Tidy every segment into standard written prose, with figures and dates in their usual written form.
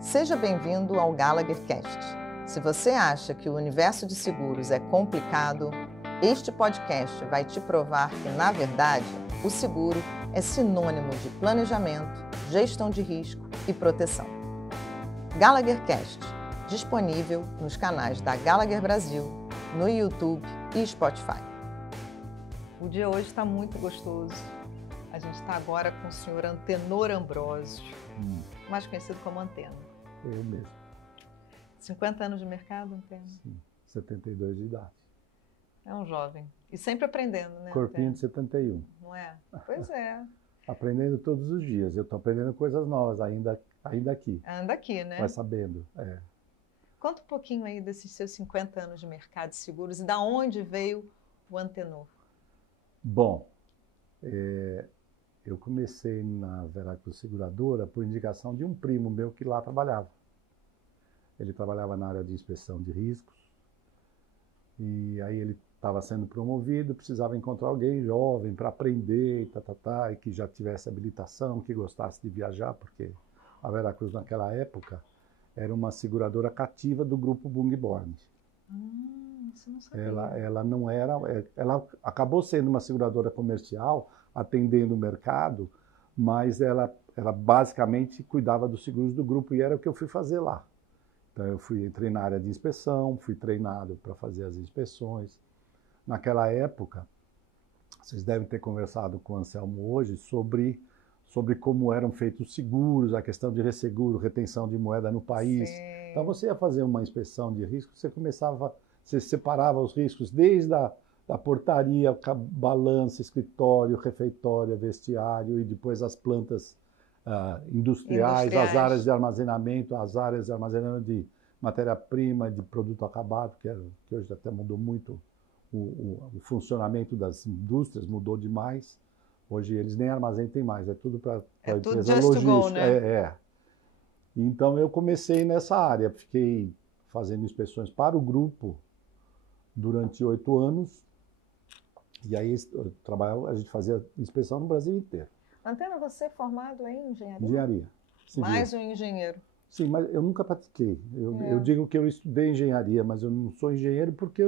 Seja bem-vindo ao Gallagher Cast. Se você acha que o universo de seguros é complicado, este podcast vai te provar que, na verdade, o seguro é sinônimo de planejamento, gestão de risco e proteção. Gallagher Cast, disponível nos canais da Gallagher Brasil, no YouTube e Spotify. O dia hoje está muito gostoso. A gente está agora com o senhor Antenor Ambrosio, mais conhecido como Antena. Eu mesmo. 50 anos de mercado, Antena? Sim, 72 de idade. É um jovem. E sempre aprendendo, né? Corpinho Antena? de 71. Não é? Pois é. Aprendendo todos os dias. Eu estou aprendendo coisas novas ainda aqui. Anda aqui, né? Vai sabendo. Conta um pouquinho aí desses seus 50 anos de mercado de seguros e da onde veio o Antenor. Bom, eu comecei na Veracruz Seguradora por indicação de um primo meu que lá trabalhava. Ele trabalhava na área de inspeção de riscos e aí ele estava sendo promovido, precisava encontrar alguém jovem para aprender e que já tivesse habilitação, que gostasse de viajar, porque a Veracruz naquela época era uma seguradora cativa do grupo Bungborn. Isso não sabia. Ela não era, ela acabou sendo uma seguradora comercial, atendendo o mercado, mas ela basicamente cuidava dos seguros do grupo e era o que eu fui fazer lá. Então eu entrei na área de inspeção, fui treinado para fazer as inspeções. Naquela época, vocês devem ter conversado com o Anselmo hoje sobre como eram feitos os seguros, a questão de resseguro, retenção de moeda no país. Sim. Então você ia fazer uma inspeção de risco, você separava os riscos desde da portaria, balança, escritório, refeitório, vestiário e depois as plantas industriais, as áreas de armazenamento, as áreas de armazenamento de matéria-prima, de produto acabado, que hoje até mudou muito o funcionamento das indústrias, mudou demais. Hoje eles nem armazenem mais, é tudo para empresa logística. Go, né? Então eu comecei nessa área, fiquei fazendo inspeções para o grupo durante 8 anos. E aí a gente fazia inspeção no Brasil inteiro. Antena, você é formado em engenharia? Engenharia. Civil. Mais um engenheiro. Sim, mas eu nunca pratiquei. Eu digo que eu estudei engenharia, mas eu não sou engenheiro porque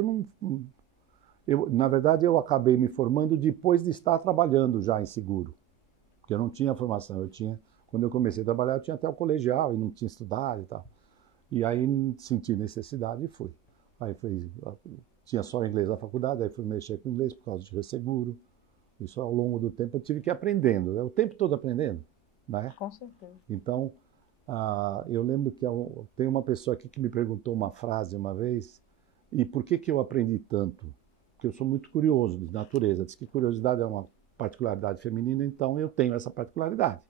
na verdade, eu acabei me formando depois de estar trabalhando já em seguro. Porque eu não tinha formação. Quando eu comecei a trabalhar, eu tinha até o colegial e não tinha estudado e tal. E aí senti necessidade e fui. Aí tinha só inglês na faculdade, aí fui mexer com inglês por causa de resseguro. Isso ao longo do tempo eu tive que ir aprendendo. O tempo todo aprendendo, né? Com certeza. Então, eu lembro que tem uma pessoa aqui que me perguntou uma frase uma vez, e por que eu aprendi tanto? Porque eu sou muito curioso de natureza. Diz que curiosidade é uma particularidade feminina, então eu tenho essa particularidade.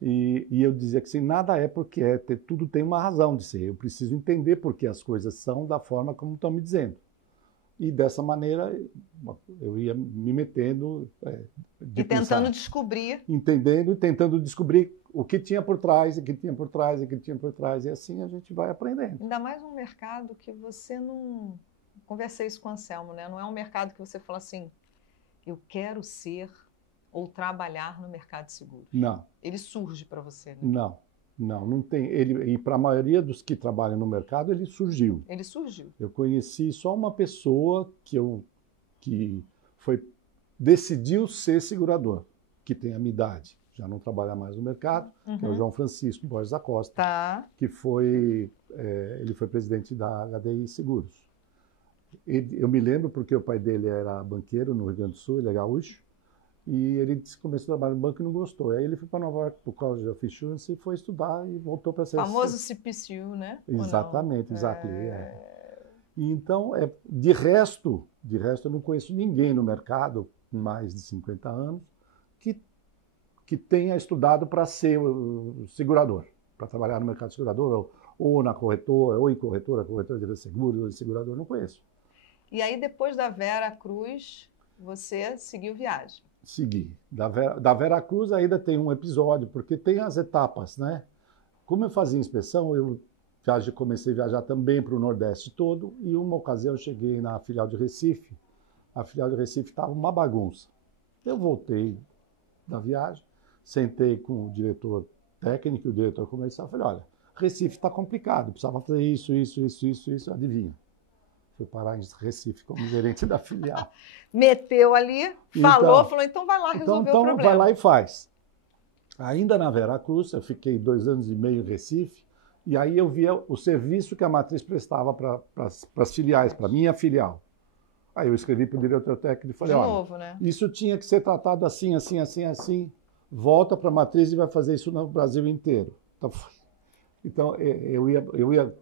E eu dizia que assim, nada é porque tudo tem uma razão de ser. Eu preciso entender por que as coisas são da forma como estão me dizendo. E dessa maneira eu ia me metendo. E tentando descobrir. Entendendo e tentando descobrir o que tinha por trás, e o que tinha por trás, e o que tinha por trás. E assim a gente vai aprendendo. Ainda mais um mercado que você não... Conversei isso com o Anselmo, né? Não é um mercado que você fala assim, eu quero ser ou trabalhar no mercado de seguros. Não. Ele surge para você, né? Não tem. E para a maioria dos que trabalham no mercado, ele surgiu. Ele surgiu. Eu conheci só uma pessoa que decidiu ser segurador, que tem a minha idade, já não trabalha mais no mercado, que é o João Francisco Borges da Costa, que ele foi presidente da HDI Seguros. Eu me lembro porque o pai dele era banqueiro no Rio Grande do Sul, ele é gaúcho, e ele começou a trabalhar no banco e não gostou. Aí ele foi para Nova York por College of Insurance e foi estudar e voltou para ser... Famoso CPCU, né? Exatamente, E então, de resto, eu não conheço ninguém no mercado com mais de 50 anos que tenha estudado para ser segurador, para trabalhar no mercado segurador, ou na corretora, ou em corretora de seguros, ou em segurador, não conheço. E aí, depois da Veracruz, você seguiu viagem? Segui. Da Veracruz ainda tem um episódio, porque tem as etapas, né? Como eu fazia inspeção, eu comecei a viajar também para o Nordeste todo, e uma ocasião eu cheguei na filial de Recife. A filial de Recife estava uma bagunça. Eu voltei da viagem, sentei com o diretor técnico e o diretor comercial, falei, olha, Recife está complicado, precisava fazer isso, adivinha? Fui parar em Recife como gerente da filial. Meteu ali, falou, então vai lá resolver o problema. Então vai lá e faz. Ainda na Veracruz, eu fiquei 2 anos e meio em Recife, e aí eu via o serviço que a matriz prestava para as filiais, para a minha filial. Aí eu escrevi para o diretor técnico e falei, olha, né? Isso tinha que ser tratado assim, volta para a matriz e vai fazer isso no Brasil inteiro. Então eu ia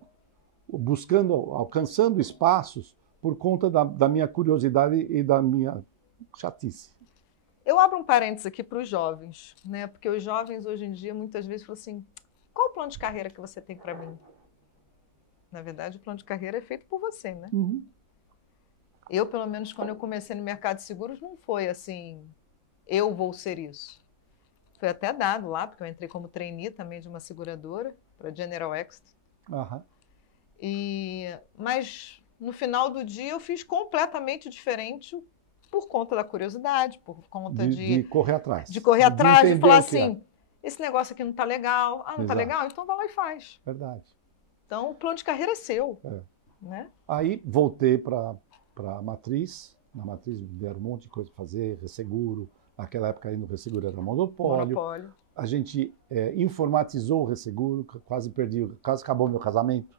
buscando, alcançando espaços por conta da minha curiosidade e da minha chatice. Eu abro um parênteses aqui para os jovens, né? Porque os jovens hoje em dia muitas vezes falam assim, qual o plano de carreira que você tem para mim? Na verdade, o plano de carreira é feito por você, né? Uhum. Eu, pelo menos, quando eu comecei no mercado de seguros, não foi assim, eu vou ser isso. Foi até dado lá, porque eu entrei como trainee também de uma seguradora, para General Exit. Uhum. Mas, no final do dia, eu fiz completamente diferente por conta da curiosidade, por conta de correr atrás. De correr atrás, de falar assim, esse negócio aqui não está legal. Ah, não está legal? Então vai lá e faz. Verdade. Então, o plano de carreira é seu. Né? Aí, voltei para a matriz. Na matriz deram um monte de coisa para fazer, resseguro. Naquela época ainda o resseguro era monopólio. A gente informatizou o resseguro, quase acabou meu casamento.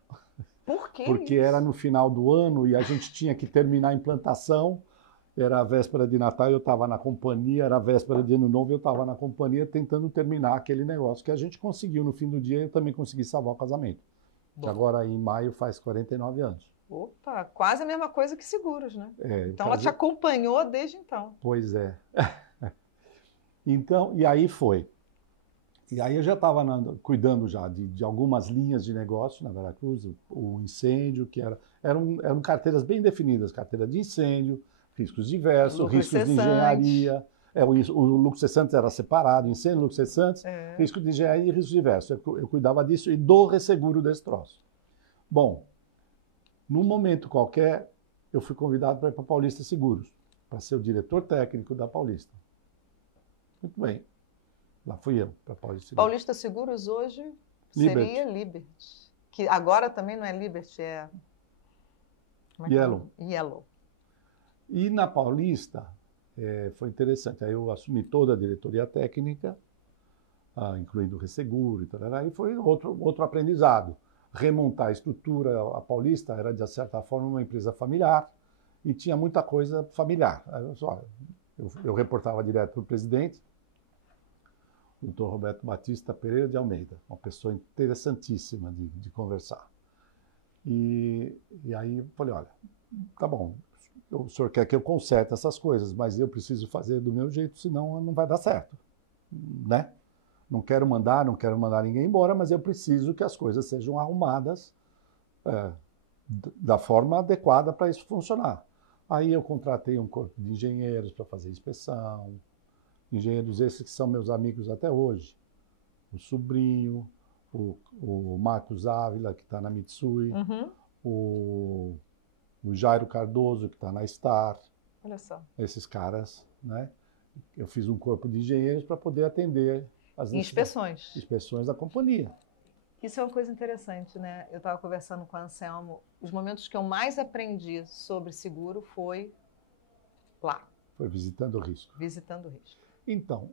Por quê? Porque era no final do ano e a gente tinha que terminar a implantação. Era a véspera de Natal, eu estava na companhia, era a véspera de Ano Novo, eu estava na companhia tentando terminar aquele negócio que a gente conseguiu no fim do dia, eu também consegui salvar o casamento. Que agora em maio faz 49 anos. Opa, quase a mesma coisa que seguros, né? Então ela te acompanhou desde então. Pois é. Então, e aí foi. E aí eu já estava cuidando já de algumas linhas de negócio na Veracruz, o incêndio, que eram carteiras bem definidas, carteira de incêndio, riscos diversos, riscos de engenharia. O lucro cessante era separado, incêndio, lucro cessante, risco de engenharia e riscos diversos. Eu cuidava disso e do resseguro desse troço. Bom, num momento qualquer, eu fui convidado para ir para a Paulista Seguros, para ser o diretor técnico da Paulista. Muito bem. Lá fui eu para a Paulista Seguros. Paulista Seguros hoje seria Liberty. Que agora também não é Liberty, é... Yellow. E na Paulista foi interessante. Aí eu assumi toda a diretoria técnica, incluindo o resseguro e tal. Aí foi outro aprendizado. Remontar a estrutura. A Paulista era, de certa forma, uma empresa familiar e tinha muita coisa familiar. Eu reportava direto para o presidente, o Dr. Roberto Batista Pereira de Almeida, uma pessoa interessantíssima de conversar. E aí eu falei, olha, tá bom, o senhor quer que eu conserte essas coisas, mas eu preciso fazer do meu jeito, senão não vai dar certo, né? Não quero mandar ninguém embora, mas eu preciso que as coisas sejam arrumadas da forma adequada para isso funcionar. Aí eu contratei um corpo de engenheiros para fazer inspeção, engenheiros esses que são meus amigos até hoje, o sobrinho, o Marcos Ávila, que está na Mitsui, o Jairo Cardoso, que está na Star. Olha só. Esses caras, né? Eu fiz um corpo de engenheiros para poder atender as inspeções da companhia. Isso é uma coisa interessante, né? Eu estava conversando com o Anselmo. Os momentos que eu mais aprendi sobre seguro foi lá. Foi visitando o risco. Visitando o risco. Então,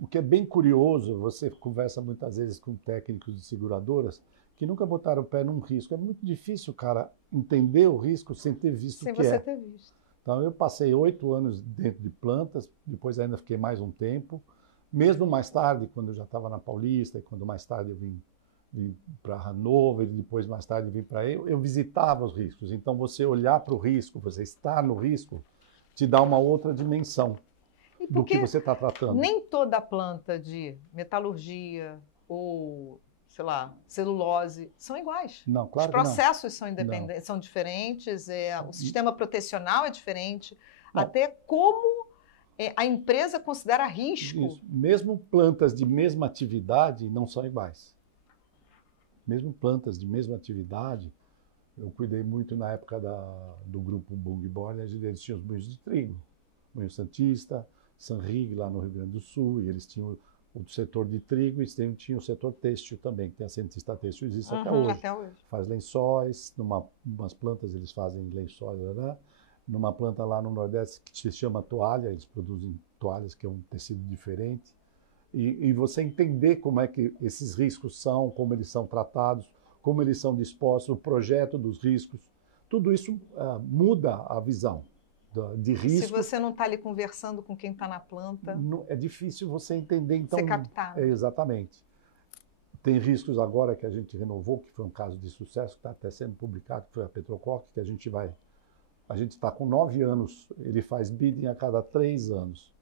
o que é bem curioso, você conversa muitas vezes com técnicos de seguradoras que nunca botaram o pé num risco. É muito difícil, cara, entender o risco sem ter visto o que é. Sem você ter visto. Então, eu passei 8 anos dentro de plantas, depois ainda fiquei mais um tempo. Mesmo mais tarde, quando eu já estava na Paulista, e quando mais tarde eu vim para Hannover, e depois mais tarde vim para aí, eu visitava os riscos. Então, você olhar para o risco, você estar no risco, te dá uma outra dimensão do que você está tratando. Nem toda planta de metalurgia ou, sei lá, celulose são iguais. Não, claro que não. Os processos são independentes, são diferentes, o sistema protecional é diferente, até como a empresa considera risco. Isso. Mesmo plantas de mesma atividade não são iguais. Mesmo plantas de mesma atividade, eu cuidei muito na época do grupo Bungborn, eles tinham os moinhos de trigo, Moinho Santista, Sanrig lá no Rio Grande do Sul, e eles tinham o setor de trigo e tinha o setor têxtil também, que tem a cientista têxtil, existe até hoje. Até hoje. Faz lençóis, umas plantas eles fazem lençóis, né? Numa planta lá no Nordeste que se chama toalha, eles produzem toalhas que é um tecido diferente. E você entender como é que esses riscos são, como eles são tratados, como eles são dispostos, o projeto dos riscos, tudo isso muda a visão de risco. Se você não está ali conversando com quem está na planta... É difícil você entender. Então, você captar. Exatamente. Tem riscos agora que a gente renovou, que foi um caso de sucesso, que está até sendo publicado, que foi a Petrocoque, que a gente está com 9 anos, ele faz bidding a cada 3 anos.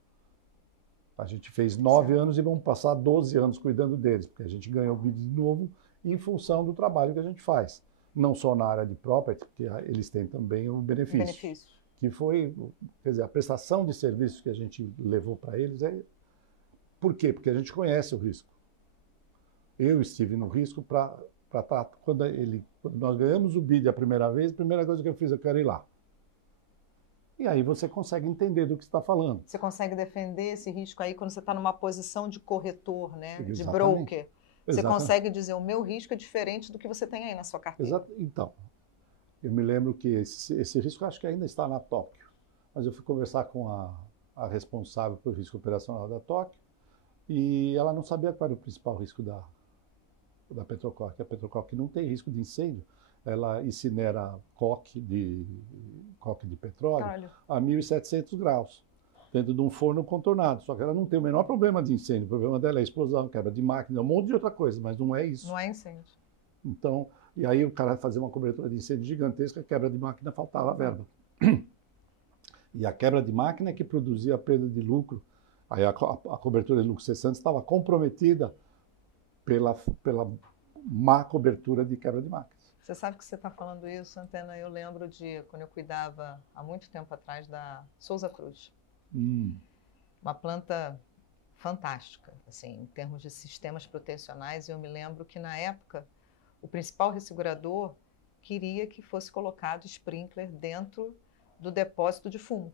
A gente fez 9 anos e vamos passar 12 anos cuidando deles, porque a gente ganhou o bid de novo em função do trabalho que a gente faz. Não só na área de property, porque eles têm também o benefício. Que foi, quer dizer, a prestação de serviços que a gente levou para eles. Por quê? Porque a gente conhece o risco. Eu estive no risco para tratar. Quando nós ganhamos o bid a primeira vez, a primeira coisa que eu fiz, eu quero ir lá. E aí você consegue entender do que você está falando. Você consegue defender esse risco aí quando você está numa posição de corretor, né? Exatamente. De broker. Você Exatamente. consegue dizer, o meu risco é diferente do que você tem aí na sua carteira. Então, eu me lembro que esse risco acho que ainda está na Tóquio. Mas eu fui conversar com a responsável pelo risco operacional da Tóquio e ela não sabia qual era o principal risco da Petrocoque. A Petrocoque não tem risco de incêndio. Ela incinera coque de petróleo a 1.700 graus, dentro de um forno contornado. Só que ela não tem o menor problema de incêndio. O problema dela é explosão, quebra de máquina, um monte de outra coisa, mas não é isso. Não é incêndio. Então, e aí o cara fazia uma cobertura de incêndio gigantesca, quebra de máquina, faltava verba. E a quebra de máquina é que produzia a perda de lucro. Aí a cobertura de lucro cessante estava comprometida pela má cobertura de quebra de máquina. Você sabe que você está falando isso, Santana? Eu lembro de quando eu cuidava, há muito tempo atrás, da Souza Cruz. Uma planta fantástica, assim, em termos de sistemas protecionais. Eu me lembro que, na época, o principal ressegurador queria que fosse colocado sprinkler dentro do depósito de fumo.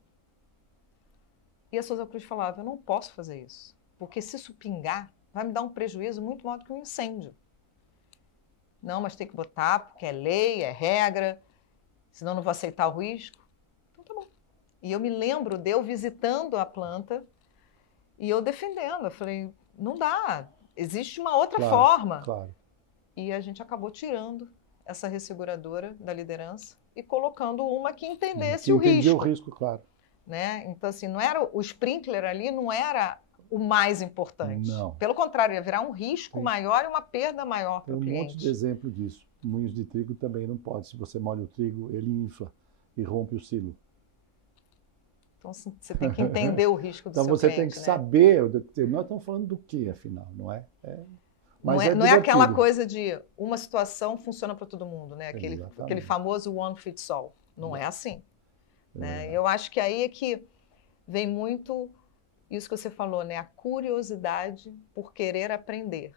E a Souza Cruz falava, eu não posso fazer isso, porque se isso pingar, vai me dar um prejuízo muito maior do que um incêndio. Não, mas tem que botar, porque é lei, é regra, senão não vou aceitar o risco. Então tá bom. E eu me lembro de eu visitando a planta e eu defendendo. Eu falei, não dá, existe uma outra forma. Claro. E a gente acabou tirando essa resseguradora da liderança e colocando uma que entendesse o risco. Entendia o risco, claro. Né? Então, assim, não era, o sprinkler ali não era o mais importante. Não. Pelo contrário, ia virar um risco maior e uma perda maior para o cliente. Tem um monte de exemplo disso. Moinhos de trigo também não pode. Se você molha o trigo, ele infla e rompe o silo. Então, você tem que entender o risco do então, seu você cliente. Tem que né? saber. Nós estamos falando do que, afinal, não é? Mas não é aquela coisa de uma situação funciona para todo mundo, né? Aquele famoso one fits all. Não é assim. Né? Eu acho que aí é que vem muito isso que você falou, né? A curiosidade por querer aprender.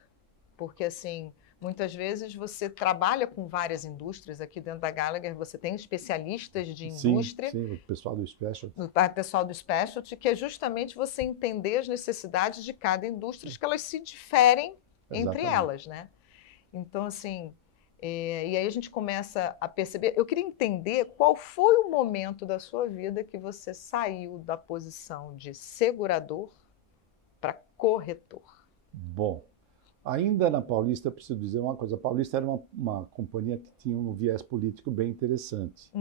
Porque, assim, muitas vezes você trabalha com várias indústrias. Aqui dentro da Gallagher você tem especialistas de indústria. Sim, o pessoal do Specialty. O pessoal do Specialty, que é justamente você entender as necessidades de cada indústria, que elas se diferem entre elas, né? Então, assim, e aí a gente começa a perceber... Eu queria entender qual foi o momento da sua vida que você saiu da posição de segurador para corretor. Bom, ainda na Paulista, eu preciso dizer uma coisa. A Paulista era uma companhia que tinha um viés político bem interessante.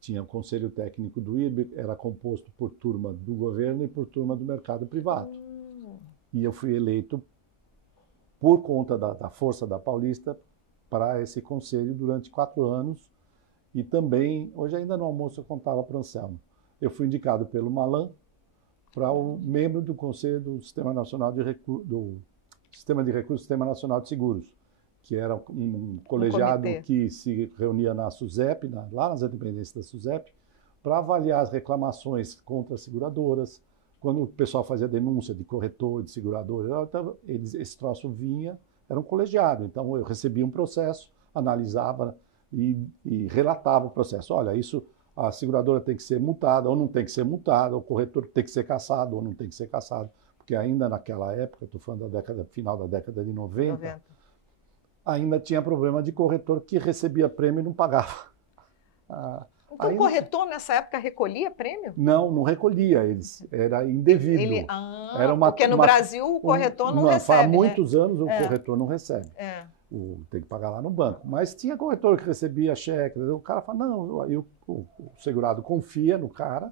Tinha o conselho técnico do IRB, era composto por turma do governo e por turma do mercado privado. E eu fui eleito por conta da força da Paulista para esse conselho durante 4 anos e também, hoje ainda no almoço eu contava para o Anselmo, eu fui indicado pelo Malan para o membro do Conselho do Sistema Nacional de Sistema Nacional de Seguros, que era um colegiado que se reunia na SUSEP, lá nas dependências da SUSEP, para avaliar as reclamações contra as seguradoras. Quando o pessoal fazia denúncia de corretor, de seguradora, então, esse troço vinha, era um colegiado. Então, eu recebia um processo, analisava e relatava o processo. Olha, a seguradora tem que ser multada ou não tem que ser multada, o corretor tem que ser cassado ou não tem que ser cassado, porque ainda naquela época, estou falando final da década de 90, ainda tinha problema de corretor que recebia prêmio e não pagava. Então o corretor nessa época recolhia prêmio? Não, não recolhia, era indevido. Era porque no Brasil o corretor não recebe, há muitos anos o corretor não recebe. Tem que pagar lá no banco. Mas tinha corretor que recebia cheque. O cara fala, não, aí o segurado confia no cara,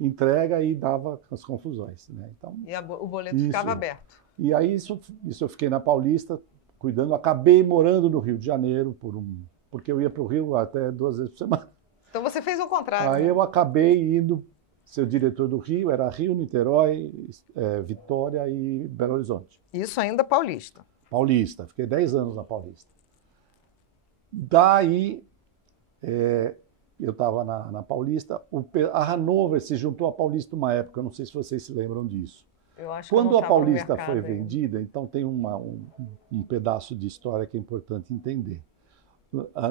entrega e dava as confusões. Né? Então, e o boleto ficava aberto. E aí isso eu fiquei na Paulista, cuidando, acabei morando no Rio de Janeiro, porque eu ia para o Rio até 2 vezes por semana. Então você fez o contrário. Aí eu acabei indo ser diretor do Rio, era Rio, Niterói, Vitória e Belo Horizonte. Isso ainda paulista. Paulista, fiquei 10 anos na Paulista. Daí, eu estava na Paulista, a Hanover se juntou à Paulista uma época, não sei se vocês se lembram disso. Eu acho Quando que a Paulista foi vendida, então tem um pedaço de história que é importante entender.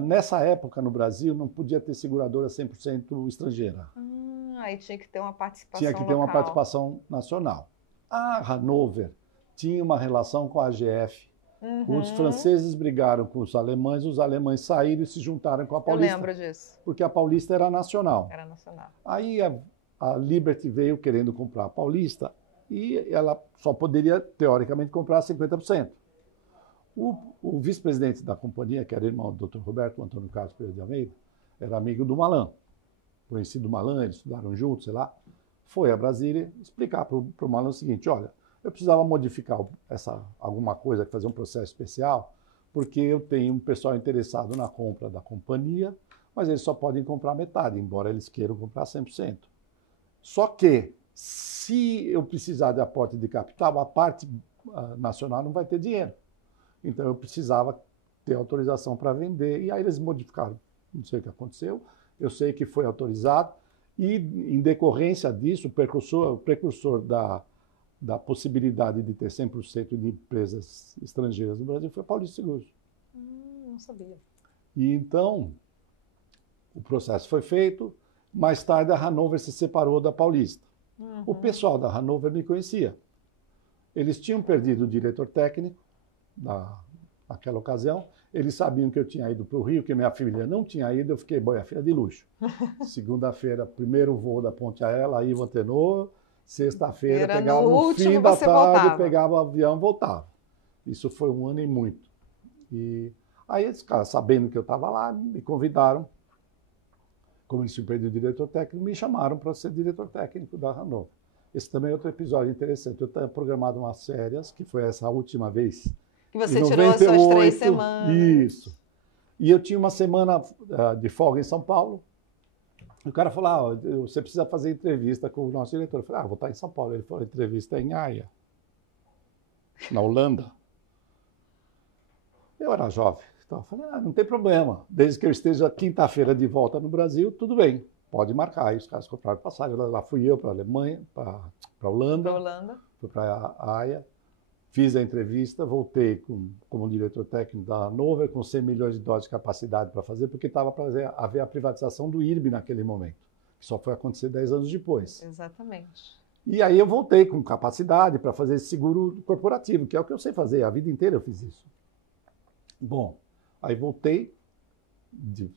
Nessa época, no Brasil, não podia ter seguradora 100% estrangeira. Aí tinha que ter uma participação Tinha que ter uma participação nacional. A Hanover tinha uma relação com a AGF. Os franceses brigaram com os alemães saíram e se juntaram com a Paulista. Eu lembro disso. Porque a Paulista era nacional. Era nacional. Aí a Liberty veio querendo comprar a Paulista e ela só poderia, teoricamente, comprar 50%. O vice-presidente da companhia, que era irmão do Dr. Roberto Antônio Carlos Pereira de Almeida, era amigo do Malan. Conhecido do Malan, eles estudaram juntos, sei lá. Foi a Brasília explicar para o Malan o seguinte, olha, eu precisava modificar alguma coisa, fazer um processo especial, porque eu tenho um pessoal interessado na compra da companhia, mas eles só podem comprar metade, embora eles queiram comprar 100%. Só que, se eu precisar de aporte de capital, a parte nacional não vai ter dinheiro. Então, eu precisava ter autorização para vender. E aí eles modificaram. Não sei o que aconteceu. Eu sei que foi autorizado. E, em decorrência disso, o precursor da possibilidade de ter 100% de empresas estrangeiras no Brasil foi a Paulista Seguros. Não sabia. E, então, o processo foi feito. Mais tarde, a Hanover se separou da Paulista. O pessoal da Hanover me conhecia. Eles tinham perdido o diretor técnico, naquela ocasião, eles sabiam que eu tinha ido para o Rio, que minha filha não tinha ido, eu fiquei boia-filha de luxo. Segunda-feira, primeiro voo da Ponte Aérea, aí o Antenor, sexta-feira, pegava no fim da tarde, pegava o avião e voltava. Isso foi 1 ano e muito. E aí eles, cara, sabendo que eu estava lá, me convidaram, como eles tinham perdido o diretor técnico, me chamaram para ser diretor técnico da Hanover. Esse também é outro episódio interessante. Eu tinha programado umas férias, que foi essa última vez. Que você tirou as suas 3 semanas. Isso. E eu tinha uma semana de folga em São Paulo. E o cara falou, você precisa fazer entrevista com o nosso diretor. Eu falei, vou estar em São Paulo. Ele falou, entrevista em Haia, na Holanda. Eu era jovem. Então eu falei, não tem problema. Desde que eu esteja quinta-feira de volta no Brasil, tudo bem. Pode marcar. Aí os caras compraram passagem. Lá fui eu para a Alemanha, para a Holanda. Fui para a Haia. Fiz a entrevista, voltei como diretor técnico da Hanover, com 100 milhões de dólares de capacidade para fazer, porque estava para haver a privatização do IRB naquele momento, que só foi acontecer 10 anos depois. Exatamente. E aí eu voltei com capacidade para fazer esse seguro corporativo, que é o que eu sei fazer, a vida inteira eu fiz isso. Bom, aí voltei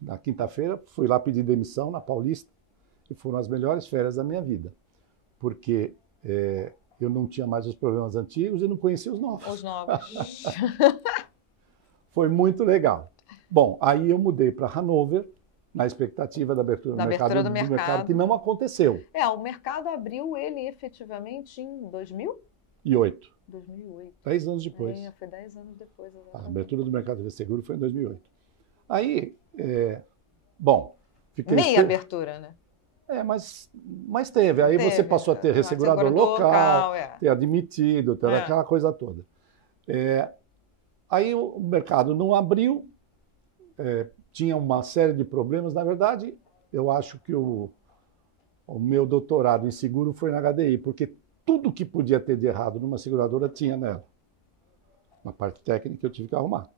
na quinta-feira, fui lá pedir demissão na Paulista, e foram as melhores férias da minha vida, porque eu não tinha mais os programas antigos e não conhecia os novos. Os novos. Foi muito legal. Bom, aí eu mudei para Hanover, na expectativa da abertura do mercado, que não aconteceu. O mercado abriu ele efetivamente em 2008. 2008. 10 anos depois. Foi 10 anos depois. Exatamente. A abertura do mercado de seguro foi em 2008. Aí, bom... Meia abertura, né? Mas teve. Aí você passou a ter ressegurador local, ter admitido, ter aquela coisa toda. Aí o mercado não abriu, tinha uma série de problemas. Na verdade, eu acho que o meu doutorado em seguro foi na HDI, porque tudo que podia ter de errado numa seguradora tinha nela. Na parte técnica eu tive que arrumar.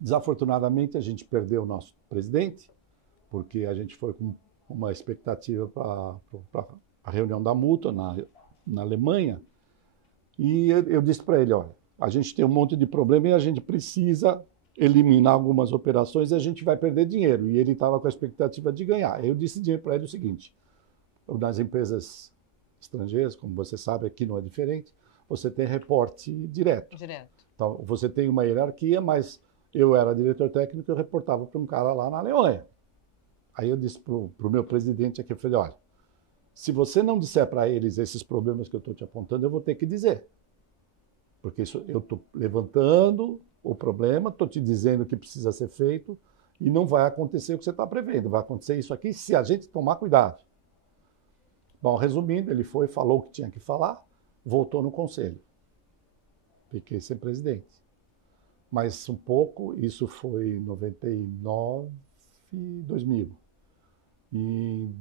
Desafortunadamente, a gente perdeu o nosso presidente, porque a gente foi com uma expectativa para a reunião da multa na Alemanha, E eu disse para ele, olha, a gente tem um monte de problema e a gente precisa eliminar algumas operações e a gente vai perder dinheiro. E ele estava com a expectativa de ganhar. Eu disse para ele o seguinte, nas empresas estrangeiras, como você sabe, aqui não é diferente, você tem reporte direto. Então, você tem uma hierarquia, mas eu era diretor técnico e eu reportava para um cara lá na Alemanha. Aí eu disse para o meu presidente aqui, eu falei, olha, se você não disser para eles esses problemas que eu estou te apontando, eu vou ter que dizer. Porque isso, eu estou levantando o problema, estou te dizendo que precisa ser feito e não vai acontecer o que você está prevendo. Vai acontecer isso aqui se a gente tomar cuidado. Bom, resumindo, ele foi, falou o que tinha que falar, voltou no conselho. Fiquei sem presidente. Mas um pouco, isso foi em 99 e 2000. Em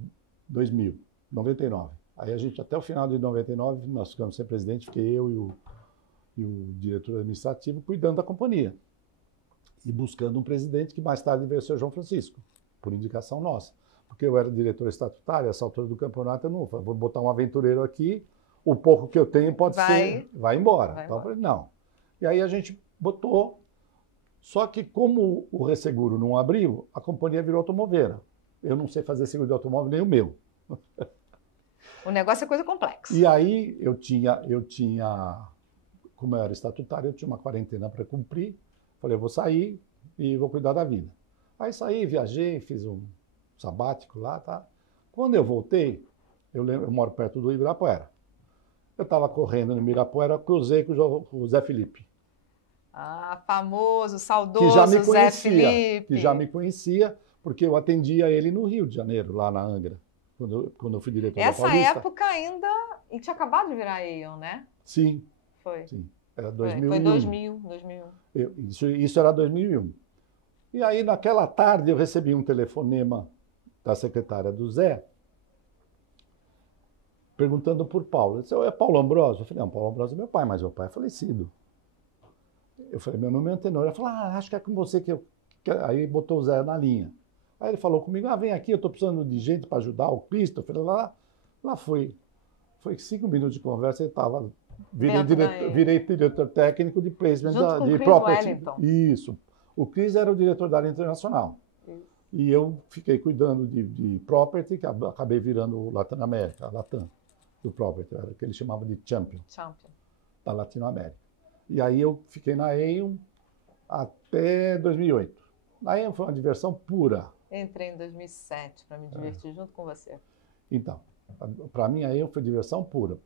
2000, 99. Aí a gente, até o final de 99, nós ficamos sem presidente, fiquei eu e o diretor administrativo cuidando da companhia. E buscando um presidente que mais tarde veio ser João Francisco, por indicação nossa. Porque eu era diretor estatutário, essa altura do campeonato, eu não vou botar um aventureiro aqui, o pouco que eu tenho pode ser, vai embora. Então eu falei, não. E aí a gente botou, só que como o resseguro não abriu, a companhia virou automoveira. Eu não sei fazer seguro de automóvel, nem o meu. O negócio é coisa complexa. E aí eu tinha, como eu era estatutário, eu tinha uma quarentena para cumprir. Falei, eu vou sair e vou cuidar da vida. Aí saí, viajei, fiz um sabático lá, tá? Quando eu voltei, eu moro perto do Ibirapuera. Eu estava correndo no Ibirapuera, cruzei com o Zé Felipe. Ah, famoso, saudoso Zé Felipe. Que já me conhecia, porque eu atendia ele no Rio de Janeiro, lá na Angra, quando eu fui diretor da Paulista. Essa época ainda, e tinha acabado de virar Aon, né? Sim. Foi. Sim. Era 2001. Foi 2000. Isso era 2001. E aí, naquela tarde, eu recebi um telefonema da secretária do Zé, perguntando por Paulo. Ele disse, é Paulo Ambrosio? Eu falei, não, Paulo Ambrosio é meu pai, mas meu pai é falecido. Eu falei, meu nome é Antenor. Ele falou, acho que é com você que eu... Aí botou o Zé na linha. Aí ele falou comigo, vem aqui, eu estou precisando de gente para ajudar o Christopher. Lá foi. Foi 5 minutos de conversa, ele estava... Virei diretor técnico de placement de property. Wellington. Isso. O Chris era o diretor da área internacional. Isso. E eu fiquei cuidando de property, que acabei virando o Latam América, a Latam, do property, era o que eles chamavam de champion. Da Latinoamérica. E aí eu fiquei na Aon até 2008. Na Aon foi uma diversão pura. Entrei em 2007 para me divertir junto com você. Então, para mim a Aon foi diversão pura.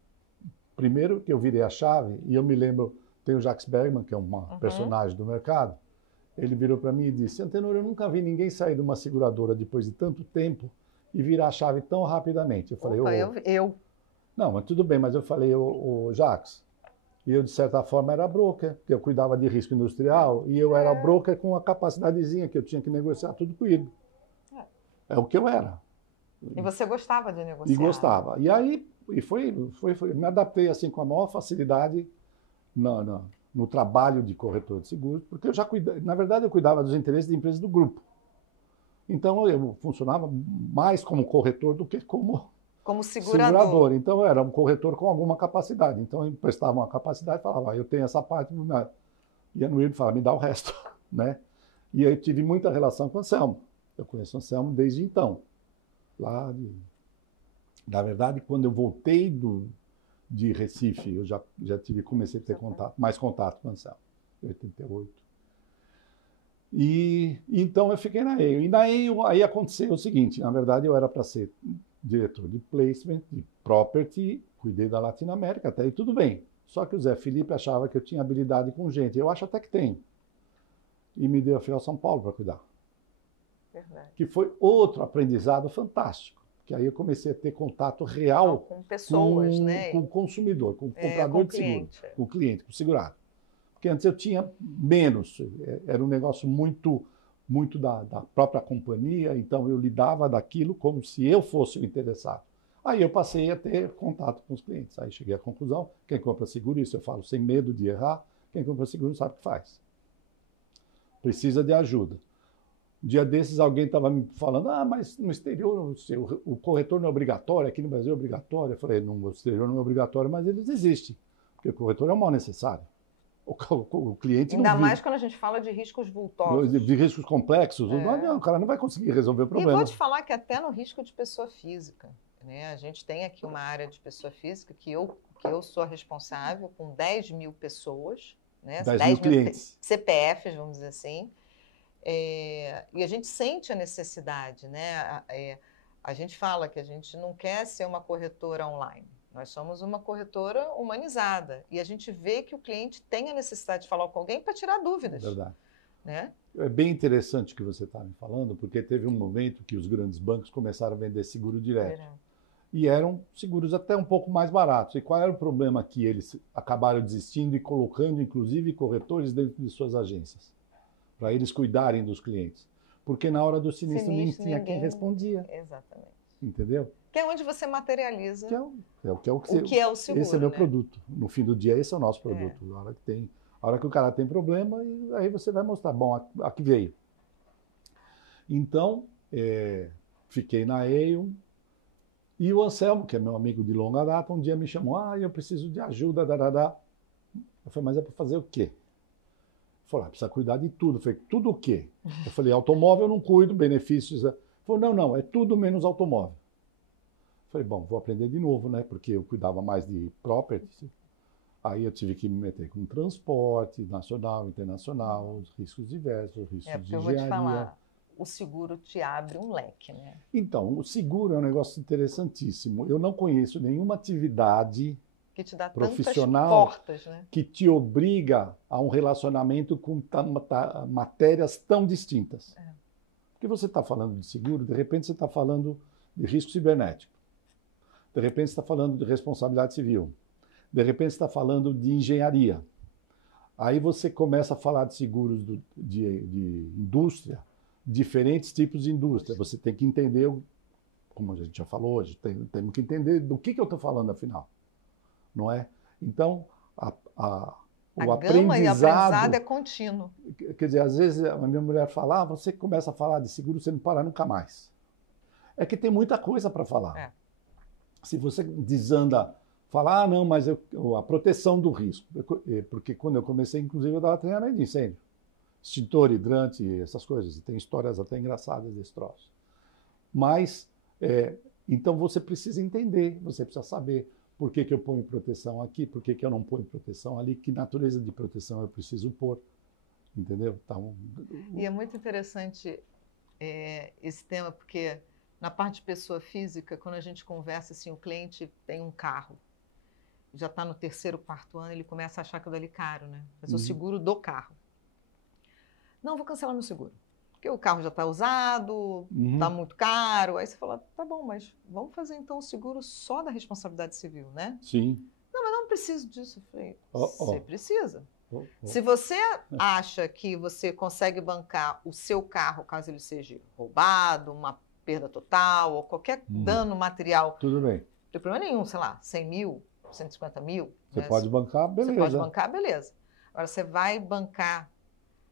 Primeiro que eu virei a chave, e eu me lembro, tem o Jacques Bergman, que é uma personagem do mercado, ele virou para mim e disse, Antenor, eu nunca vi ninguém sair de uma seguradora depois de tanto tempo e virar a chave tão rapidamente. Eu falei, eu. Não, mas tudo bem, mas eu falei, o Jacques, e eu de certa forma era broker, porque eu cuidava de risco industrial, e eu era broker com uma capacidadezinha que eu tinha que negociar tudo com ele. É o que eu era. E você gostava de negociar? E gostava. E aí, me adaptei assim com a maior facilidade no trabalho de corretor de seguros, porque eu já na verdade eu cuidava dos interesses de empresas do grupo. Então eu funcionava mais como corretor do que como segurador. Então eu era um corretor com alguma capacidade. Então eu prestava uma capacidade e falava, eu tenho essa parte, ia no e falava, me dá o resto, né? E aí eu tive muita relação com o Anselmo. Eu conheço o Anselmo desde então. Na verdade, quando eu voltei de Recife, eu comecei a ter mais contato com o Anselmo, em 88. E então eu fiquei na Aon. E na Aon aí aconteceu o seguinte, na verdade eu era para ser diretor de placement, de property, cuidei da Latinoamérica, até aí tudo bem. Só que o Zé Felipe achava que eu tinha habilidade com gente, eu acho até que tenho. E me deu a Fiel São Paulo para cuidar. Verdade. Que foi outro aprendizado fantástico. Que aí eu comecei a ter contato real com pessoas, com o consumidor, com o comprador de seguro, com o cliente, com o segurado. Porque antes eu tinha menos, era um negócio muito da própria companhia, então eu lidava daquilo como se eu fosse o interessado. Aí eu passei a ter contato com os clientes. Aí cheguei à conclusão, quem compra seguro, isso eu falo sem medo de errar, quem compra seguro sabe o que faz. Precisa de ajuda. Um dia desses alguém estava me falando, mas no exterior o corretor não é obrigatório, aqui no Brasil é obrigatório. Eu falei, no exterior não é obrigatório, mas eles existem. Porque o corretor é um mal necessário. O cliente Ainda não mais quando a gente fala de riscos vultosos. de riscos complexos, o cara não vai conseguir resolver o E problema. vou te falar que até no risco de pessoa física, né? A gente tem aqui uma área de pessoa física que eu sou a responsável com 10 mil pessoas, né? 10 mil clientes. CPFs, vamos dizer assim. E a gente sente a necessidade, né? A gente fala que a gente não quer ser uma corretora online. Nós somos uma corretora humanizada. E a gente vê que o cliente tem a necessidade de falar com alguém para tirar dúvidas. Verdade. Né? É bem interessante o que você está me falando, porque teve um momento que os grandes bancos começaram a vender seguro direto. E eram seguros até um pouco mais baratos. E qual era o problema que eles acabaram desistindo e colocando, inclusive, corretores dentro de suas agências, para eles cuidarem dos clientes? Porque na hora do sinistro nem tinha quem respondia. Exatamente. Entendeu? Que é onde você materializa o que é o seguro. Esse é meu produto. No fim do dia, esse é o nosso produto. A hora que o cara tem problema, e aí você vai mostrar, bom, aqui veio. Então, fiquei na Aon, e o Anselmo, que é meu amigo de longa data, um dia me chamou, eu preciso de ajuda, Eu falei, mas é para fazer o quê? Ele falou, precisa cuidar de tudo. Eu falei, tudo o quê? Eu falei, automóvel eu não cuido, benefícios... Ele falou, não, é tudo menos automóvel. Eu falei, bom, vou aprender de novo, né? Porque eu cuidava mais de property. Aí eu tive que me meter com transporte nacional, internacional, os riscos diversos, riscos de engenharia. Eu vou te falar, o seguro te abre um leque, né? Então, o seguro é um negócio interessantíssimo. Eu não conheço nenhuma atividade que te dá profissional tantas portas, né? Que te obriga a um relacionamento com matérias tão distintas. Porque você está falando de seguro, de repente você está falando de risco cibernético. De repente você está falando de responsabilidade civil. De repente você está falando de engenharia. Aí você começa a falar de seguros de indústria, diferentes tipos de indústria. Você tem que entender, como a gente já falou hoje, temos que entender do que eu estou falando afinal. Não é? Então, o aprendizado é contínuo. Quer dizer, às vezes a minha mulher fala, você começa a falar de seguro, você não para nunca mais. É que tem muita coisa para falar. Se você desanda, falar, não, mas a proteção do risco. Porque quando eu comecei, inclusive, eu dava treinamento de incêndio. Extintor, hidrante, essas coisas. E tem histórias até engraçadas desse troço. Mas, então você precisa entender, você precisa saber por que eu ponho proteção aqui, por que eu não ponho proteção ali, que natureza de proteção eu preciso pôr. Entendeu? Então, e é muito interessante esse tema, porque na parte de pessoa física, quando a gente conversa, assim, o cliente tem um carro, já está no 3º, 4º ano, ele começa a achar aquilo ali caro, né? Mas o seguro do carro. Não, vou cancelar meu seguro, porque o carro já está usado, está muito caro. Aí você fala, tá bom, mas vamos fazer então o seguro só da responsabilidade civil, né? Sim. Não, mas não preciso disso. Eu falei, você precisa. Se você acha que você consegue bancar o seu carro, caso ele seja roubado, uma perda total ou qualquer dano material, tudo bem. Não tem problema nenhum, sei lá, 100 mil, 150 mil. Você pode bancar, beleza. Você pode bancar, beleza. Agora, você vai bancar,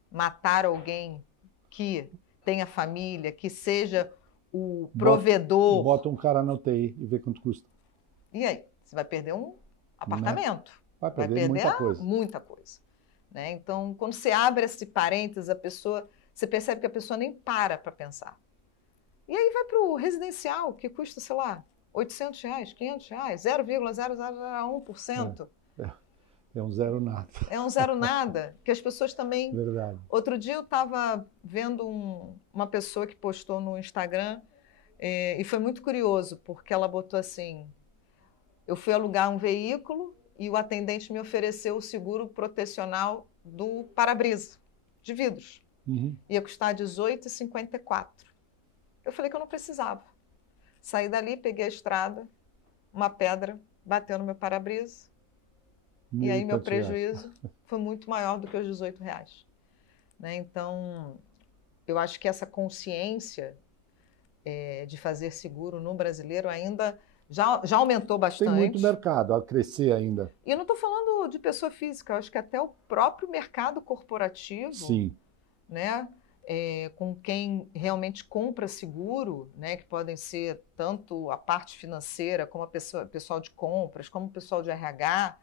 matar alguém que tenha família, que seja o provedor. Bota um cara na UTI e vê quanto custa. E aí? Você vai perder um apartamento. Vai perder muita coisa. Muita coisa. Né? Então, quando você abre esse parênteses, você percebe que a pessoa nem para pensar. E aí vai para o residencial, que custa, sei lá, R$800, R$500, 0,0001%. É um zero nada. É um zero nada, que as pessoas também... Verdade. Outro dia eu estava vendo uma pessoa que postou no Instagram e foi muito curioso, porque ela botou assim, eu fui alugar um veículo e o atendente me ofereceu o seguro protecional do para-brisa, de vidros. Ia custar R$18,54. Eu falei que eu não precisava. Saí dali, peguei a estrada, uma pedra bateu no meu para-brisa, e aí meu prejuízo foi muito maior do que os R$18. Né? Então, eu acho que essa consciência de fazer seguro no brasileiro ainda já aumentou bastante. Tem muito mercado a crescer ainda. E eu não estou falando de pessoa física, eu acho que até o próprio mercado corporativo, sim, né? Com quem realmente compra seguro, né? Que podem ser tanto a parte financeira, como pessoal de compras, como o pessoal de RH,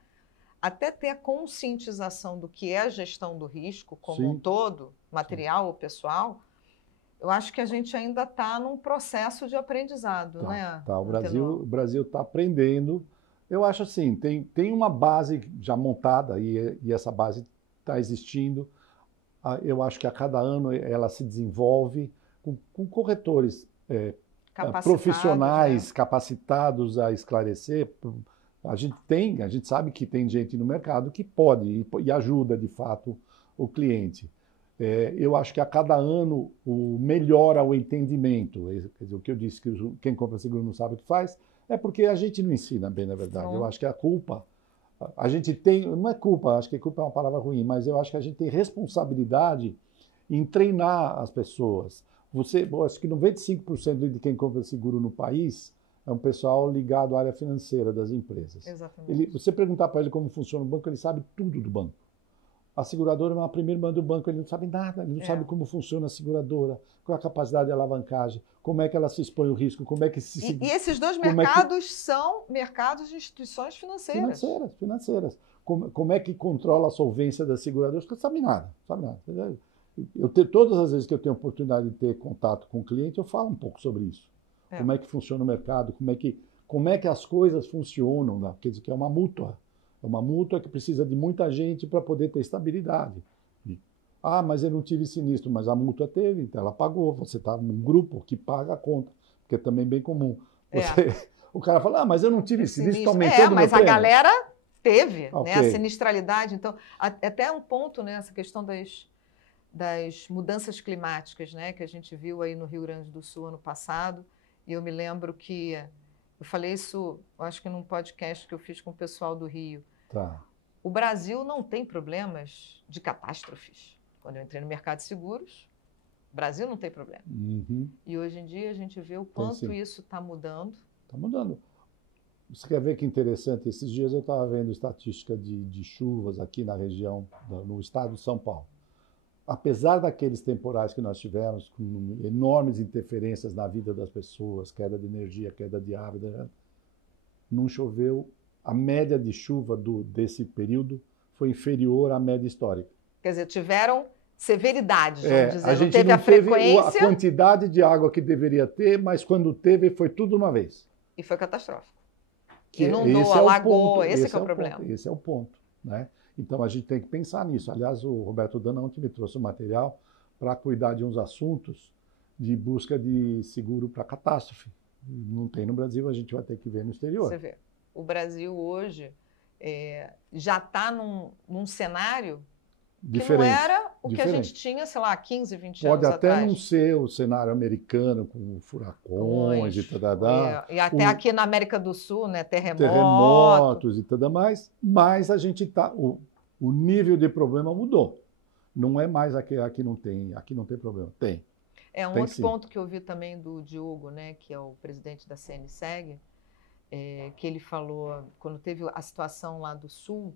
até ter a conscientização do que é a gestão do risco como Sim. um todo, material ou pessoal, eu acho que a gente ainda está num processo de aprendizado, né? Tá. O Antenor? Brasil está aprendendo. Eu acho assim, tem uma base já montada e essa base está existindo. Eu acho que a cada ano ela se desenvolve com corretores profissionais, né? capacitados a esclarecer. A gente sabe que tem gente no mercado que pode e ajuda de fato o cliente. Eu acho que a cada ano melhora o entendimento. Quer dizer, o que eu disse que quem compra seguro não sabe o que faz, é porque a gente não ensina bem, na verdade. Eu acho que a culpa, a gente tem, não é culpa, acho que culpa é uma palavra ruim, mas eu acho que a gente tem responsabilidade em treinar as pessoas. Acho que 95% de quem compra seguro no país é um pessoal ligado à área financeira das empresas. Exatamente. Você perguntar para ele como funciona o banco, ele sabe tudo do banco. A seguradora é uma primeira mão do banco, ele não sabe nada, ele não sabe como funciona a seguradora, qual é a capacidade de alavancagem, como é que ela se expõe ao risco, como é que se... E esses dois mercados são mercados de instituições financeiras. Financeiras. Como é que controla a solvência das seguradoras? Porque não sabe nada, sabe nada. Todas as vezes que eu tenho oportunidade de ter contato com o cliente, eu falo um pouco sobre isso. Como é que funciona o mercado, como é que as coisas funcionam, né? Quer dizer, que é uma mútua. É uma mútua que precisa de muita gente para poder ter estabilidade. Mas eu não tive sinistro, mas a mútua teve, então ela pagou. Você está num grupo que paga a conta, porque é também bem comum. O cara fala, mas eu não tive sinistro, aumentando mas meu a prêmio. galera teve, Okay. né, a sinistralidade. Então, até um ponto, né, essa questão das mudanças climáticas, né, que a gente viu aí no Rio Grande do Sul ano passado, e eu me lembro que eu falei isso, acho que num podcast que eu fiz com o pessoal do Rio. Tá. O Brasil não tem problemas de catástrofes. Quando eu entrei no mercado de seguros, o Brasil não tem problema. Uhum. E hoje em dia a gente vê o quanto isso está mudando. Está mudando. Você quer ver que interessante? Esses dias eu estava vendo estatística de chuvas aqui na região, no estado de São Paulo. Apesar daqueles temporais que nós tivemos, com enormes interferências na vida das pessoas, queda de energia, queda de árvore, não choveu. A média de chuva desse período foi inferior à média histórica. Quer dizer, tiveram severidade, vamos dizer. A gente não teve a quantidade de água que deveria ter, mas quando teve, foi tudo uma vez. E foi catastrófico. Inundou, alagou, esse é o problema. Esse é o ponto, né? Então, a gente tem que pensar nisso. Aliás, o Roberto Dana ontem me trouxe um material para cuidar de uns assuntos de busca de seguro para catástrofe. Não tem no Brasil, a gente vai ter que ver no exterior. Você vê, o Brasil hoje já está num cenário que não era o que a gente tinha, sei lá, 15, 20 anos atrás. Pode até não ser o cenário americano, com furacões e tal. E até aqui na América do Sul, né, terremotos e tudo mais, mas a gente está... O nível de problema mudou. Não é mais aqui não tem problema. Tem. Outro ponto que eu vi também do Diogo, né, que é o presidente da CNSEG, que ele falou, quando teve a situação lá do Sul,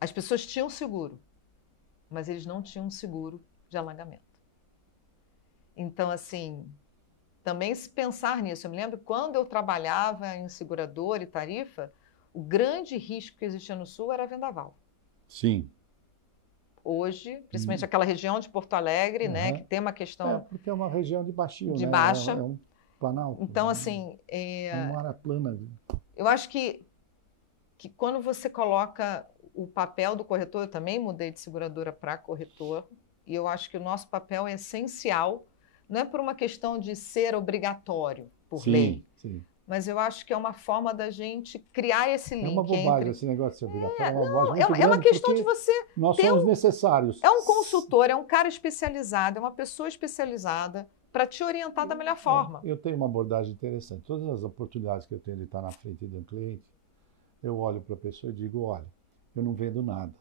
as pessoas tinham seguro, mas eles não tinham seguro de alagamento. Então, assim, também se pensar nisso. Eu me lembro quando eu trabalhava em seguradora e tarifa, o grande risco que existia no Sul era vendaval. Sim. Hoje, principalmente aquela região de Porto Alegre, né, que tem uma questão... porque é uma região de baixio, de né? baixa. É um planalto. Então, assim... É uma área plana. Eu acho que quando você coloca o papel do corretor, eu também mudei de seguradora para corretor, e eu acho que o nosso papel é essencial, não é por uma questão de ser obrigatório por lei, mas eu acho que é uma forma da gente criar esse link. É uma bobagem esse negócio de ser obrigatório. É uma questão de você nós somos necessários. É um consultor, é um cara especializado, é uma pessoa especializada para te orientar da melhor forma. Eu tenho uma abordagem interessante. Todas as oportunidades que eu tenho de estar na frente de um cliente, eu olho para a pessoa e digo, olha, eu não vendo nada,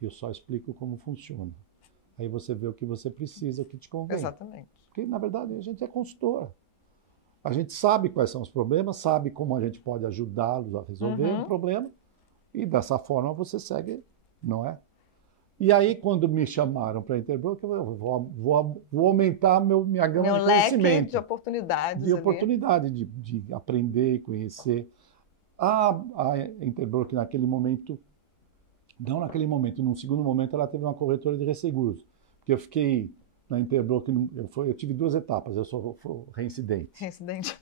eu só explico como funciona. Aí você vê o que você precisa, o que te convém. Exatamente. Porque, na verdade, a gente é consultor. A gente sabe quais são os problemas, sabe como a gente pode ajudá-los a resolver um problema, e dessa forma você segue, não é? E aí, quando me chamaram para a Interbroker, eu vou aumentar minha gama de conhecimento. Leque de oportunidades. De oportunidade de aprender e conhecer. A Interbroker, naquele momento, não naquele momento, num segundo momento, ela teve uma corretora de resseguros. Porque eu fiquei na Interbroker, eu tive 2 etapas, eu sou reincidente. Reincidente.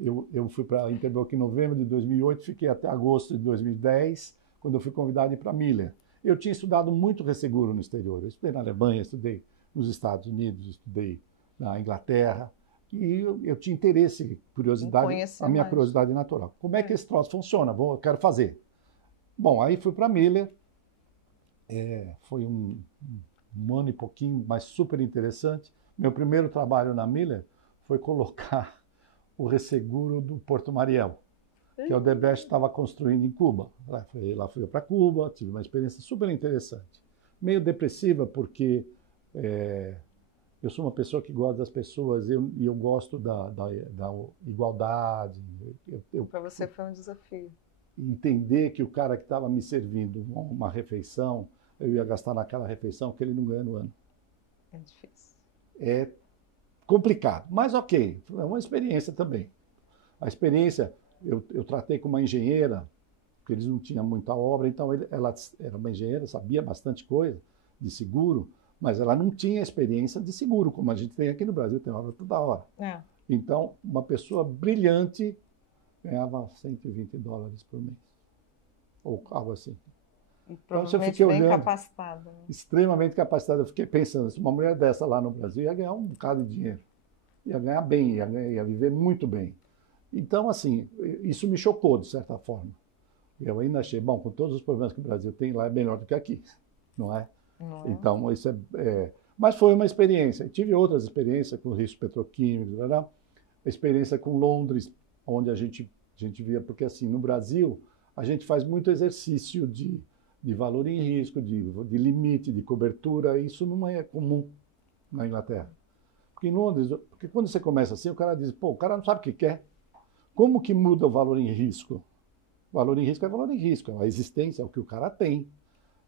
Eu fui para a Interbroker em novembro de 2008, fiquei até agosto de 2010, quando eu fui convidado a ir para a Miller. Eu tinha estudado muito resseguro no exterior. Eu estudei na Alemanha, estudei nos Estados Unidos, estudei na Inglaterra. E eu tinha interesse, curiosidade, a minha curiosidade natural. Como é que esse troço funciona? Eu quero fazer. Bom, aí fui para a Miller. Foi um ano e pouquinho, mas super interessante. Meu primeiro trabalho na Miller foi colocar o resseguro do Porto Mariel, que a Odebrecht estava construindo em Cuba. Lá fui para Cuba, tive uma experiência super interessante. Meio depressiva, porque eu sou uma pessoa que gosta das pessoas e eu gosto da igualdade. Para você foi um desafio. Entender que o cara que estava me servindo uma refeição, eu ia gastar naquela refeição que ele não ganha no ano. É difícil. É complicado, mas ok, é uma experiência também. A experiência, eu tratei com uma engenheira, porque eles não tinham muita obra, então ela era uma engenheira, sabia bastante coisa de seguro, mas ela não tinha experiência de seguro, como a gente tem aqui no Brasil, tem obra toda hora. Então, uma pessoa brilhante ganhava $120 por mês, ou algo assim. Então, eu fiquei bem olhando, capacitada. Né? Extremamente capacitada. Eu fiquei pensando, se uma mulher dessa lá no Brasil ia ganhar um bocado de dinheiro. Ia ganhar bem, ia viver muito bem. Então, assim, isso me chocou, de certa forma. Eu ainda achei, bom, com todos os problemas que o Brasil tem, lá é melhor do que aqui, não é? Não é? Então, isso Mas foi uma experiência. Eu tive outras experiências com riscos petroquímicos, a experiência com Londres, onde a gente via, porque assim, no Brasil, a gente faz muito exercício de valor em risco, de limite, de cobertura, e isso não é comum na Inglaterra. Porque em Londres, porque quando você começa assim, o cara diz, pô, o cara não sabe o que quer. Como que muda o valor em risco? O valor em risco é valor em risco, a existência é o que o cara tem.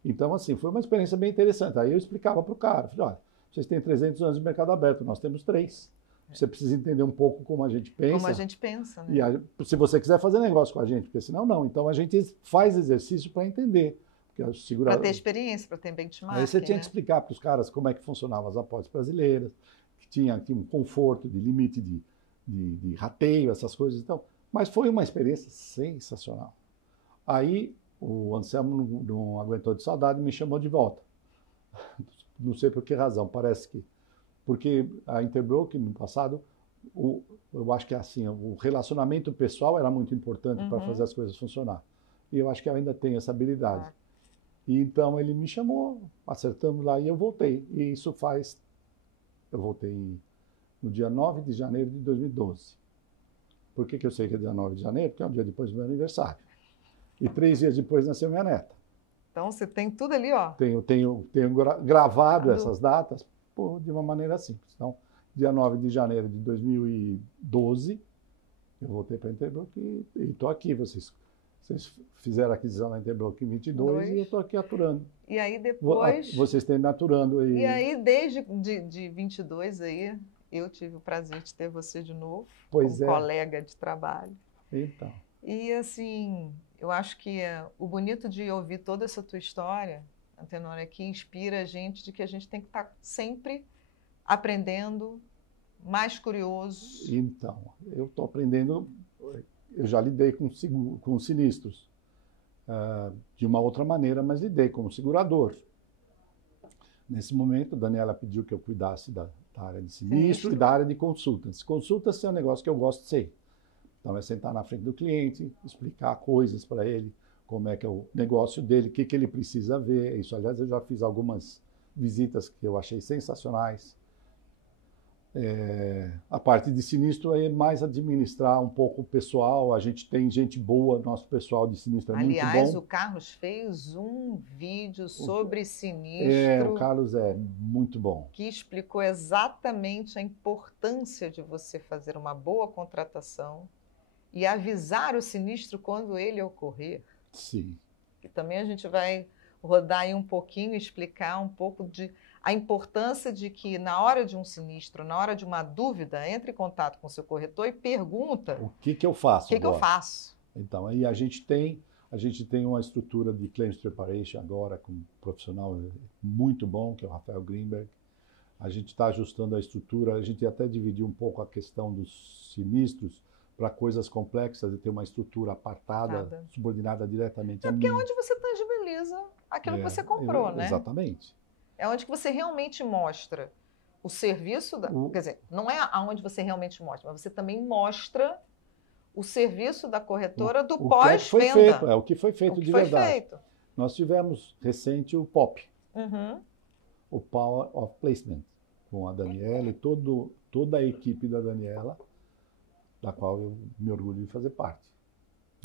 Então, assim, foi uma experiência bem interessante. Aí eu explicava para o cara, falei, olha, vocês têm 300 anos de mercado aberto, nós temos 3. Você precisa entender um pouco como a gente pensa. Como a gente pensa, né? E se você quiser fazer negócio com a gente, porque senão não. Então a gente faz exercício para entender. Para ter experiência, para ter benchmark. Aí você tinha que explicar para os caras como é que funcionavam as apólices brasileiras, que tinha aqui um conforto de limite de rateio, essas coisas. Então, mas foi uma experiência sensacional. Aí o Anselmo não aguentou de saudade e me chamou de volta. Não sei por que razão, parece que... Porque a Interbroker, no passado, eu acho que assim, o relacionamento pessoal era muito importante para fazer as coisas funcionar. E eu acho que eu ainda tenho essa habilidade. E então ele me chamou, acertamos lá e eu voltei. E isso faz... Eu voltei no dia 9 de janeiro de 2012. Por que eu sei que é dia 9 de janeiro? Porque é um dia depois do meu aniversário. E 3 dias depois nasceu minha neta. Então você tem tudo ali, ó. Tenho gravado essas datas de uma maneira simples. Então, dia 9 de janeiro de 2012, eu voltei para a Interbroker e estou aqui. Vocês fizeram a aquisição da Interbroker em 22 e eu estou aqui aturando. E aí depois... Vocês têm me aturando aí. E aí, desde de 22 aí, eu tive o prazer de ter você de novo, como colega de trabalho. Então. E assim, eu acho que o bonito de ouvir toda essa tua história, Antenor, é que inspira a gente de que a gente tem que estar sempre aprendendo, mais curioso. Então, eu estou aprendendo... Eu já lidei com sinistros de uma outra maneira, mas lidei como segurador. Nesse momento, a Daniela pediu que eu cuidasse da área de sinistro e da área de consultas. Consultas é um negócio que eu gosto de ser. Então, é sentar na frente do cliente, explicar coisas para ele, como é que é o negócio dele, o que ele precisa ver. Isso, aliás, eu já fiz algumas visitas que eu achei sensacionais. A parte de sinistro é mais administrar um pouco o pessoal. A gente tem gente boa, nosso pessoal de sinistro é muito bom. Aliás, o Carlos fez um vídeo sobre sinistro. O Carlos é muito bom. Que explicou exatamente a importância de você fazer uma boa contratação e avisar o sinistro quando ele ocorrer. Sim. E também a gente vai rodar aí um pouquinho e explicar um pouco a importância de que, na hora de um sinistro, na hora de uma dúvida, entre em contato com o seu corretor e pergunta... O que eu faço agora? O que eu faço? Então, aí a gente tem uma estrutura de claims preparation agora com um profissional muito bom, que é o Rafael Greenberg. A gente está ajustando a estrutura, a gente até dividiu um pouco a questão dos sinistros para coisas complexas e ter uma estrutura apartada, subordinada diretamente a mim. Porque é onde você tangibiliza aquilo que você comprou, né? Exatamente. É onde que você realmente mostra o serviço, quer dizer, não é aonde você realmente mostra, mas você também mostra o serviço da corretora do pós-venda. O que foi feito de verdade. Nós tivemos recente o POP, o Power of Placement, com a Daniela e toda a equipe da Daniela, da qual eu me orgulho de fazer parte,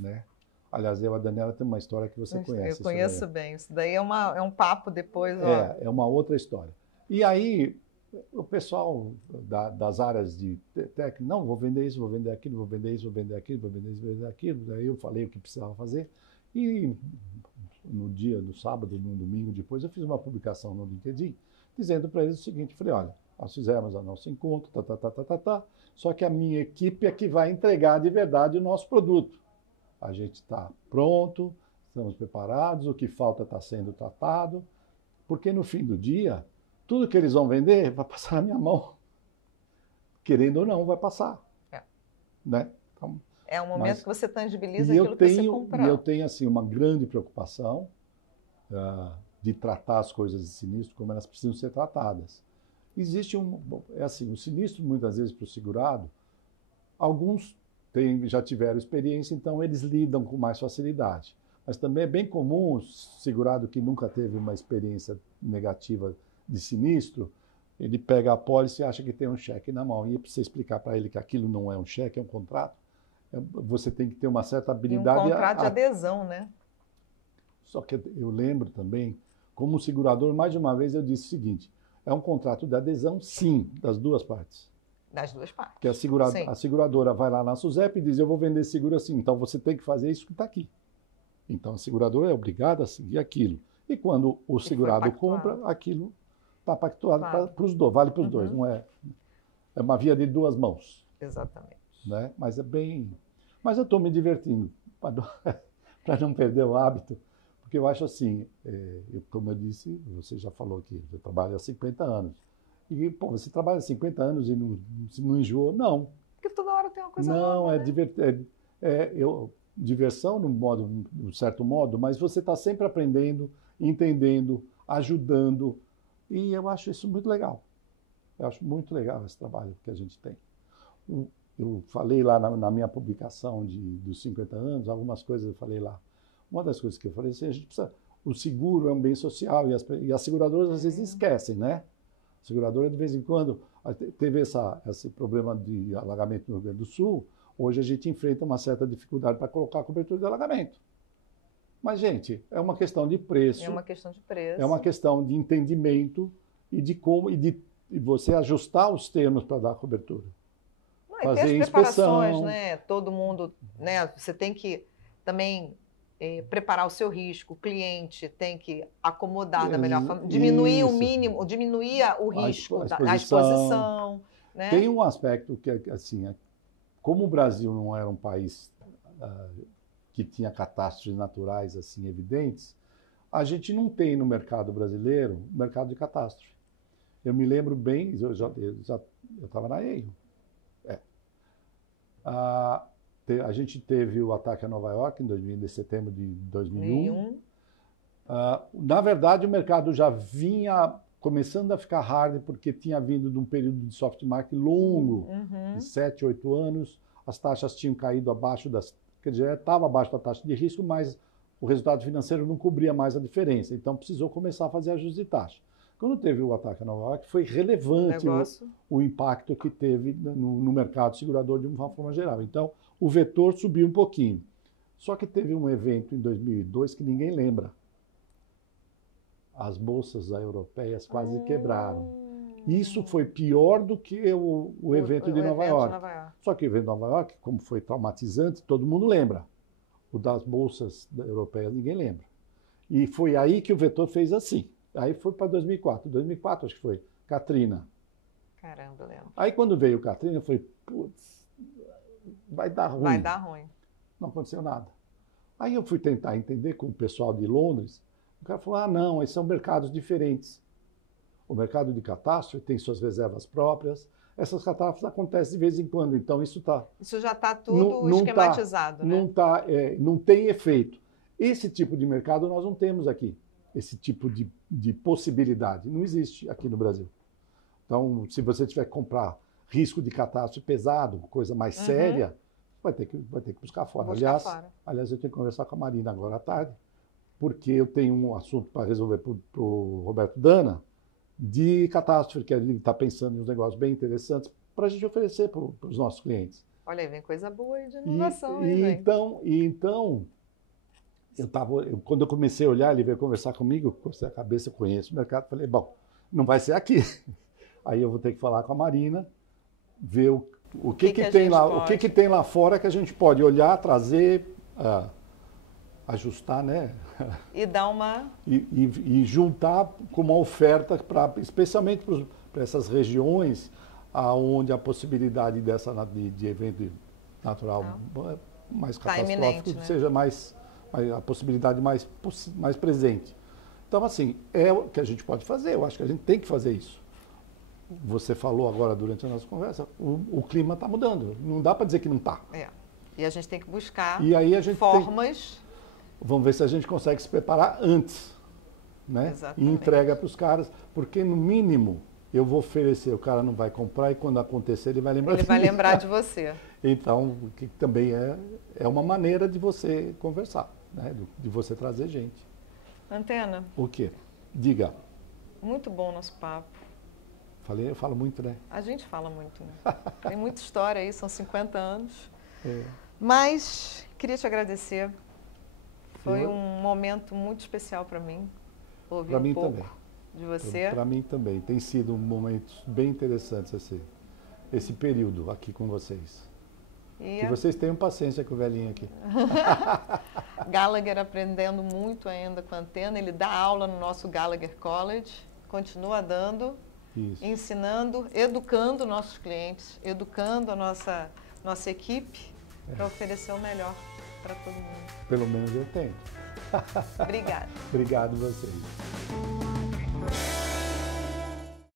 né? Aliás, a Daniela tem uma história que você conhece. Eu conheço bem. Isso daí é um papo depois. É uma outra história. E aí, o pessoal das áreas de técnica, não, vou vender isso, vou vender aquilo, vou vender isso, vou vender aquilo, vou vender isso, vou vender aquilo. Daí eu falei o que precisava fazer. E no sábado, no domingo depois, eu fiz uma publicação no LinkedIn, dizendo para eles o seguinte, falei, olha, nós fizemos o nosso encontro, só que a minha equipe é que vai entregar de verdade o nosso produto. A gente está pronto, estamos preparados, o que falta está sendo tratado, porque no fim do dia, tudo que eles vão vender vai passar na minha mão. Querendo ou não, vai passar. Né? Então, é um momento que você tangibiliza aquilo que você comprou. E eu tenho assim, uma grande preocupação de tratar as coisas de sinistro como elas precisam ser tratadas. Existe o sinistro muitas vezes para o segurado, alguns já tiveram experiência, então eles lidam com mais facilidade. Mas também é bem comum o segurado que nunca teve uma experiência negativa de sinistro, ele pega a pólice e acha que tem um cheque na mão. E para você explicar para ele que aquilo não é um cheque, é um contrato, você tem que ter uma certa habilidade. E um contrato de adesão, né? Só que eu lembro também, como segurador, mais de uma vez eu disse o seguinte, é um contrato de adesão, sim, das duas partes. Das duas partes. Porque a seguradora vai lá na SUSEP e diz, eu vou vender seguro assim, então você tem que fazer isso que está aqui. Então a seguradora é obrigada a seguir aquilo. E quando o segurado compra, aquilo está pactuado para os dois, vale para os dois, não é? É uma via de duas mãos. Exatamente. Né? Mas Mas eu estou me divertindo, para não perder o hábito, porque eu acho assim, como eu disse, você já falou que eu trabalho há 50 anos. E, pô, você trabalha há 50 anos e não enjoou? Não. Porque toda hora tem uma coisa nova. Não, diversão num certo modo, mas você está sempre aprendendo, entendendo, ajudando. E eu acho isso muito legal. Eu acho muito legal esse trabalho que a gente tem. Eu falei lá na minha publicação dos 50 anos, algumas coisas eu falei lá. Uma das coisas que eu falei assim, o seguro é um bem social e as seguradoras às vezes esquecem, né? A seguradora, de vez em quando, teve esse problema de alagamento no Rio Grande do Sul. Hoje a gente enfrenta uma certa dificuldade para colocar a cobertura de alagamento. Mas, gente, é uma questão de preço. É uma questão de preço. É uma questão de entendimento e de como e você ajustar os termos para dar a cobertura. Não, e ter as preparações, né? Todo mundo, né? Você tem que também preparar o seu risco, o cliente tem que acomodar da melhor forma, diminuir o mínimo, diminuir o risco, a exposição. Né? Tem um aspecto que, assim, como o Brasil não era um país que tinha catástrofes naturais assim evidentes, a gente não tem no mercado brasileiro mercado de catástrofe. Eu me lembro bem, eu estava na EIO. A gente teve o ataque a Nova York em setembro de 2001. Na verdade, o mercado já vinha começando a ficar hard, porque tinha vindo de um período de soft market longo, de 7, 8 anos. As taxas tinham caído abaixo quer dizer, estava abaixo da taxa de risco, mas o resultado financeiro não cobria mais a diferença. Então, precisou começar a fazer ajuste de taxa. Quando teve o ataque a Nova York, foi relevante o impacto que teve no mercado segurador de uma forma geral. Então, o vetor subiu um pouquinho. Só que teve um evento em 2002 que ninguém lembra. As bolsas europeias quase quebraram. Isso foi pior do que o evento de Nova York. Só que o evento de Nova York, como foi traumatizante, todo mundo lembra. O das bolsas europeias ninguém lembra. E foi aí que o vetor fez assim. Aí foi para 2004. 2004 acho que foi Katrina. Caramba, lembro. Aí quando veio Katrina, eu falei, putz, vai dar ruim. Vai dar ruim. não aconteceu nada. Aí eu fui tentar entender com o pessoal de Londres, o cara falou, não, esses são mercados diferentes. O mercado de catástrofe tem suas reservas próprias, essas catástrofes acontecem de vez em quando, então isso já está tudo esquematizado, né? Não tem efeito. Esse tipo de mercado nós não temos aqui, esse tipo de possibilidade, não existe aqui no Brasil. Então, se você tiver que comprar risco de catástrofe pesado, coisa mais séria, vai ter que buscar fora. Aliás, eu tenho que conversar com a Marina agora à tarde, porque eu tenho um assunto para resolver para o Roberto Dana, de catástrofe, que ele está pensando em uns negócios bem interessantes para a gente oferecer para os nossos clientes. Olha aí, vem coisa boa aí de inovação. Então, quando eu comecei a olhar, ele veio conversar comigo, com a cabeça, eu conheço o mercado, falei, bom, não vai ser aqui. Aí eu vou ter que falar com a Marina, ver o que tem lá, o que tem lá fora que a gente pode olhar, trazer, ajustar, né? E dar uma... E juntar com uma oferta, especialmente para essas regiões onde a possibilidade de evento natural mais catastrófico, né? Seja a possibilidade mais presente. Então, assim, é o que a gente pode fazer, eu acho que a gente tem que fazer isso. Você falou agora durante a nossa conversa, o clima está mudando, não dá para dizer que não está. E a gente tem que buscar formas... Vamos ver se a gente consegue se preparar antes, né? Exatamente. E entrega para os caras, porque no mínimo eu vou oferecer, o cara não vai comprar e quando acontecer ele vai lembrar de mim. Ele vai lembrar de você. Então, que também é uma maneira de você conversar, né? De você trazer gente. Antena. O quê? Diga. Muito bom o nosso papo. Eu falo muito, né? A gente fala muito, né? Tem muita história aí, são 50 anos. Mas queria te agradecer. Foi um momento muito especial para mim. Ouvir um pouco de você. Para mim também. Tem sido momentos bem interessantes esse período aqui com vocês. Que vocês tenham paciência com o velhinho aqui. Gallagher aprendendo muito ainda com a Antena. Ele dá aula no nosso Gallagher College. Continua dando, ensinando, educando nossos clientes, educando a nossa equipe para oferecer o melhor para todo mundo. Pelo menos eu tento. Obrigada. Obrigado a vocês.